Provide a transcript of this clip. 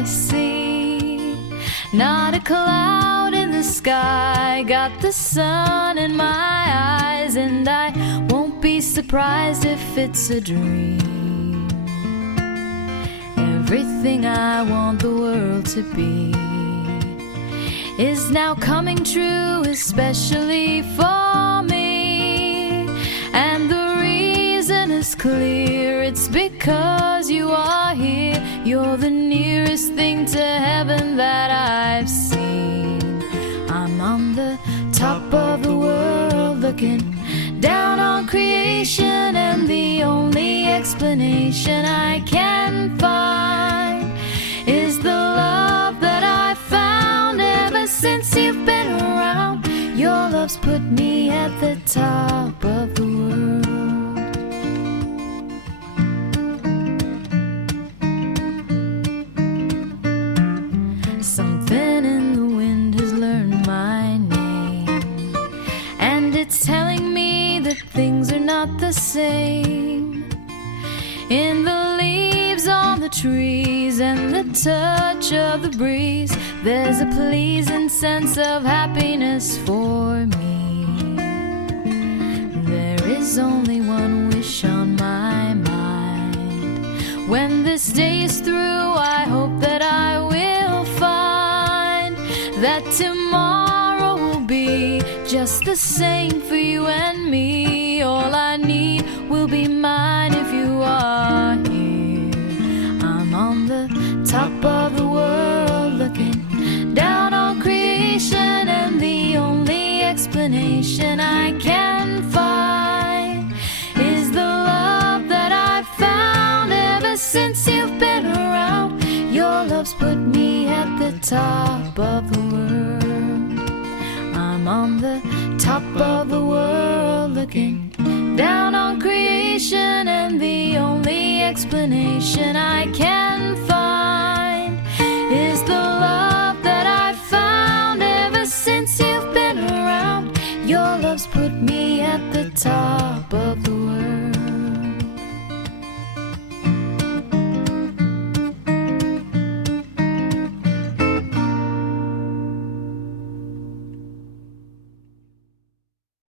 I see. Not a cloud in the sky, got the sun in my eyes, and I won't be surprised if it's a dream. Everything I want the world to be is now coming true, especially for me. And the reason is clear, it's because you are here. You're the nearest thing to heaven that I've seen. I'm on the top of the world looking down on creation, and the only explanation I can find is the love that I found ever since you've been around. Your love's put me at the top of the world. Something in the wind has learned my name, and it's telling me that things are not the same. In the leaves on the trees and the touch of the breeze, there's a pleasing sense of happiness for me. There is only one wish on my mind. When this day is through, I hope that I will find that tomorrow will be just the same for you and me. All I need will be mine if you are here. I'm on the top of the world looking down on creation, and the only explanation I can find is the love that I've found ever since you've been around. Your love's put me at the top of the world. I'm on the top of the world looking down on creation, and the only explanation I can find